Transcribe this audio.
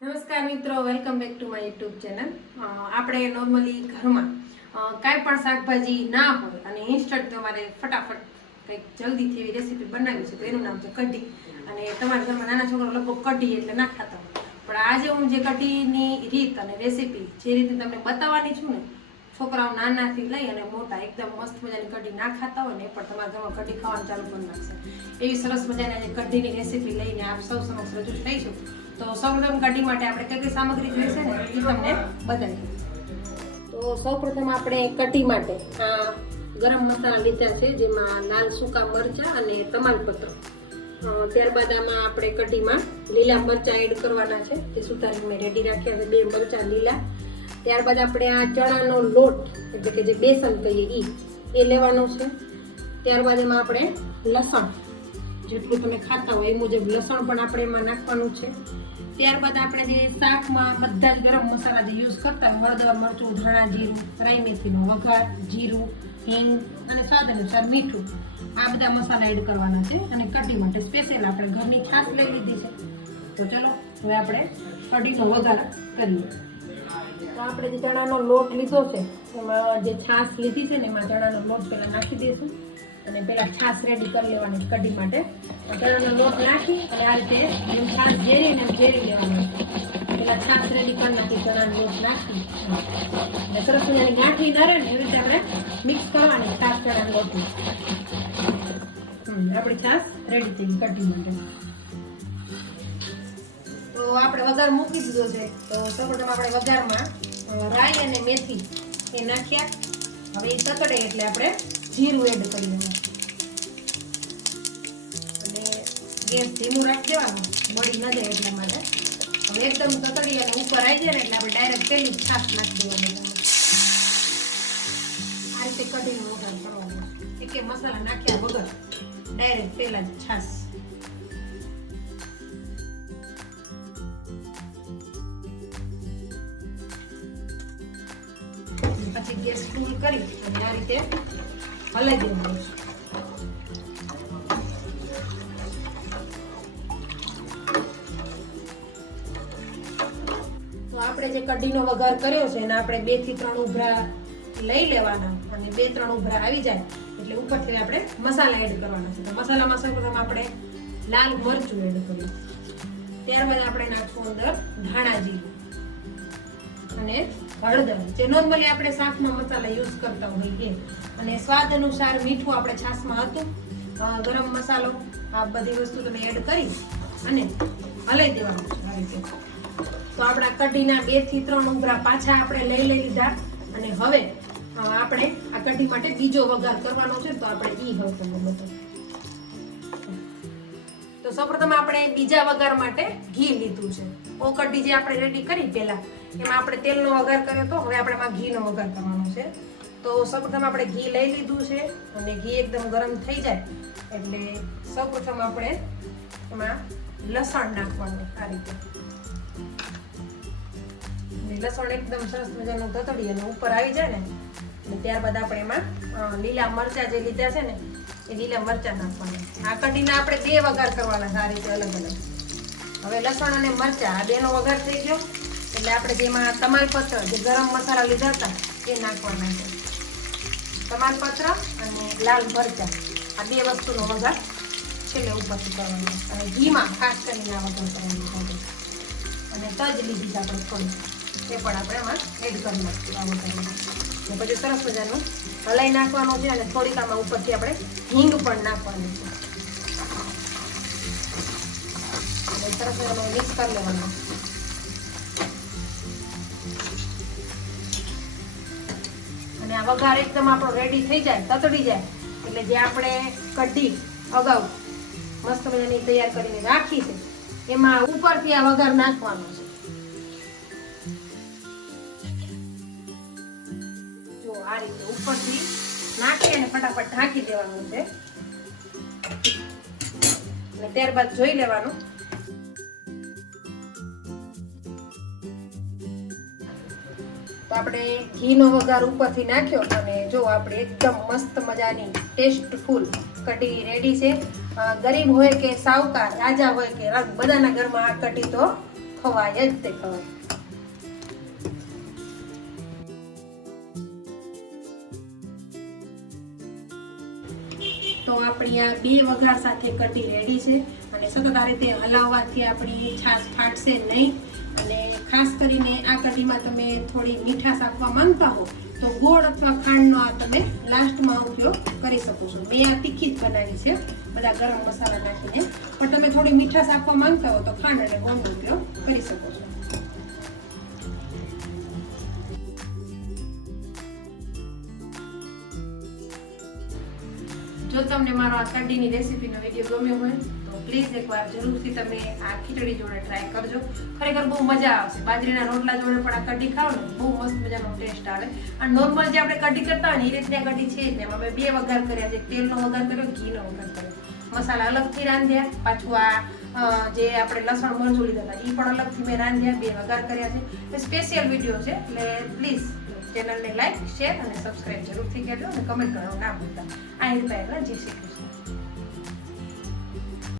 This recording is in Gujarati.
નમસ્કાર મિત્રો welcome back to my YouTube channel આપણે નોર્મલી ઘરમાં કાંઈ પણ શાકભાજી ના હોય અને ઇન્સ્ટન્ટ તમારે ફટાફટ કંઈક જલ્દીથી એવી રેસીપી બનાવી છે, તો એનું નામ છે કઢી. અને તમારા ઘરમાં નાના છોકરા લોકો કઢી એટલે ના ખાતા હોય. પણ આજે હું જે કઢીની રીત અને રેસીપી જે રીતે તમને બતાવવાની છું ને, છોકરાઓ નાનાથી લઈ અને મોટા એકદમ મસ્ત મજાની કઢી ના ખાતા હોય ને પણ તમારા ઘરમાં કઢી ખાવાનું ચાલુ કરી નાખશે. એવી સરસ મજાની આજે કઢીની રેસીપી લઈને આપ સૌ સમક્ષ રજૂ થઈશું તો સૌપ્રથમ કઢી માટે આપણે કઈ કઈ સામગ્રી જોઈશે ને, એ તમને બતાવી તો સૌપ્રથમ આપણે કઢી માટે આ ગરમ મસાલા લીધા છે, જેમાં લાલ સૂકા મરચાં અને તમાલપત્ર. ત્યારબાદ આમાં આપણે કઢીમાં લીલા મરચાં એડ કરવાના છે તે સુધારી મેં રેડી રાખ્યા છે, બે મરચાં લીલા. ત્યારબાદ આપણે આ ચણાનો લોટ, એટલે કે જે બેસન કહીએ ઈ, એ લેવાનો છે. ત્યારબાદ એમાં આપણે લસણ, જેટલું તમે ખાતા હોય એ મુજબ લસણ પણ આપણે એમાં નાખવાનું છે. ત્યારબાદ આપણે જે શાકમાં બધા જ ગરમ મસાલા જે યુઝ કરતા હોય, હળદર, મરચું, ધાણા, જીરું, રાઈ, મેથીનો વઘાર, જીરું, હિંગ અને સ્વાદ અનુસાર મીઠું, આ બધા મસાલા એડ કરવાના છે. અને કઢી માટે સ્પેશિયલ આપણે ઘરની છાશ લઈ લીધી છે. તો ચલો, હવે આપણે કઢીનો વઘાર કરીએ. તો આપણે જે ચણાનો લોટ લીધો છે, એમાં જે છાશ લીધી છે ને, એમાં ચણાનો લોટ પહેલાં નાખી દઈશું. અને પેલા છાશ રેડી કરી લેવાની કઢી માટે. ચણાનો લોટ નાખી અને આ રીતે જેમ છાશ ઝેરીને એમ ઝેરી લેવાનું. પેલા છાસ રેડી કરી નાખી, ચણાનો લોટ નાખી. અને સરસ મજાની ગાંઠી ના ને એવી રીતે આપણે મિક્સ કરવાની છાસ ચણાનો લોટની આપણી છાશ રેડી થઈ કઢી માટે. તો આપણે વઘાર મૂકી દીધો છે. તો સૌપ્રથમ આપણે વઘારમાં રાઈ અને મેથી એ નાખ્યા. હવે એ તતડે એટલે આપણે જીરું એડ કરી દેવાનું. અને ગેસ ધીમું રાખી દેવાનું. મળી ન જાય એટલા માટે. હવે એકદમ તતડી અને ઉપર આવી જાય ને એટલે આપણે ડાયરેક્ટ પેલી છાશ નાખી દેવાની આ રીતે કઢીનો વઘાર કરવાનો એક મસાલા નાખ્યા વગર ડાયરેક્ટ પેલા જ છાશ. પછી ગેસ ફૂલ કરી અને આ રીતે તો આપણે જે કઢીનો વઘાર કર્યો છે, એને આપણે બેથી ત્રણ ઉભરા લઈ લેવાના અને બે ત્રણ ઉભરા આવી જાય, એટલે ઉપરથી આપણે મસાલા એડ કરવાના છે. તો મસાલામાં સૌપ્રથમ આપણે લાલ મરચું એડ કર્યું. ત્યારબાદ આપણે નાખશું અંદર ધાણા જીરું. અને હળદર. જે નોર્મલી આપણે શાકના મસાલા યુઝ કરતા હોઈએ અને સ્વાદ અનુસાર મીઠું આપણે છાશમાં હતું. ગરમ મસાલો, આ બધી વસ્તુ તમે એડ કરી અને હલાઈ દેવાનું છે તો આપણા કઢીના બેથી ત્રણ ઉંગરા પાછા આપણે લઈ લઈ લીધા. અને હવે આપણે આ કઢી માટે બીજો વઘાર કરવાનો છે. તો આપણે ઈ હવે તમને બતાવું તો સૌપ્રથમ આપણે બીજા વઘાર માટે ઘી લીધું છે. ઓ કઢી જે આપણે રેડી કરી પહેલા. એમાં આપણે તેલનો વઘાર કર્યો તો હવે આપણે એમાં ઘીનો વઘાર કરવાનો છે. તો સૌપ્રથમ આપણે ઘી લઈ લીધું છે અને ઘી એકદમ ગરમ થઈ જાય એટલે સૌપ્રથમ આપણે એમાં લસણ નાખવાનું આ રીતે. લસણ એકદમ સરસ મજાનું તતડી અને ઉપર આવી જાય ને, અને ત્યારબાદ આપણે એમાં લીલા મરચાં જે લીધા છે ને, એ લીલા મરચાં નાખવાના. આ કઢીના આપણે બે વઘાર કરવાના આ રીતે અલગ અલગ હવે લસણ અને મરચાં આ બેનો વઘાર થઈ ગયો. એટલે આપણે જેમાં તમાલપત્ર જે ગરમ મસાલા લીધા હતા, એ નાખવાના છે તમાલપત્ર અને લાલ મરચાં, આ બે વસ્તુનો વઘાર છેલ્લે ઉપરથી કરવાનો. અને ઘીમાં ખાસ કરીને આ વઘાર કરવાનો અને તજ લીધી આપણે થોડી. એ પણ આપણે એમાં એડ કરી નાખીશું આ વઘારમાં પછી સરસ મજાનું હલાઈ નાખવાનું છે અને થોડીક આમાં ઉપરથી આપણે હિંગ પણ નાખવાની છે. અને સરસ મિક્સ કરી લેવાનું અને આ વઘાર એકદમ આપણો રેડી થઈ જાય, તતડી જાય. એટલે જે આપણે કઢી અગાઉ મસ્ત મજાની તૈયાર કરીને રાખી છે, એમાં ઉપરથી આ વઘાર નાખવાનો છે. જો આ રીતે ઉપરથી નાખી અને ફટાફટ ઢાંકી દેવાનું છે. અને ત્યારબાદ જોઈ લેવાનું. તો આપણે ઘીનો વઘાર ઉપરથી નાખ્યો અને જો આપણે એકદમ મસ્ત મજાની ટેસ્ટફુલ કઢી રેડી છે. ગરીબ હોય કે સાવકાર, રાજા હોય કે રંગ બધાના ઘરમાં આ કઢી તો ખવાય જ તે ખવાય. તો આપણી આ બે વઘાર સાથે કઢી રેડી છે. અને સતત આ રીતે હલાવવાથી આપણી છાશ ફાટશે નહીં. અને ખાસ કરીને આ કઢીમાં તમે થોડી મીઠાશ આપવા માંગતા હો, તો ગોળ અથવા ખાંડનો આ તમે લાસ્ટમાં ઉપયોગ કરી શકો છો. મેં આ તીખી જ બનાવી છે. બધા ગરમ મસાલા નાખીને. પણ તમે થોડી મીઠાશ આપવા માંગતા હો, તો ખાંડ અને ગોળનો ઉપયોગ કરી શકો છો. જો તમને મારો આ કઢીની રેસીપીનો વીડિયો ગમ્યો હોય પ્લીઝ એકવાર જરૂરથી તમે આ ખીચડી જોડે ટ્રાય કરજો. ખરેખર બહુ મજા આવશે. બાજરીના રોટલા જોડે પણ આ કઢી ખાવ ને, બહુ મસ્ત મજાનો ટેસ્ટ આવે. અને નોર્મલ જે આપણે કઢી કરતા હોય ને, એ રીતની કઢી છે જ ને એમાં બે વઘાર કર્યા છે. તેલનો વઘાર કર્યો ઘીનો વઘાર કર્યો. મસાલા અલગથી રાંધ્યા. પાછું આ જે આપણે લસણ મરચું લીધા હતા એ પણ અલગથી મેં રાંધ્યા. બે વઘાર કર્યા છે. એ સ્પેશિયલ વીડિયો છે. એટલે પ્લીઝ ચેનલને લાઈક શેર અને સબસ્ક્રાઈબ જરૂરથી કરજો અને કમેન્ટ કરવાનું ના ભૂલતા આ રીતે જય શ્રી કૃષ્ણ.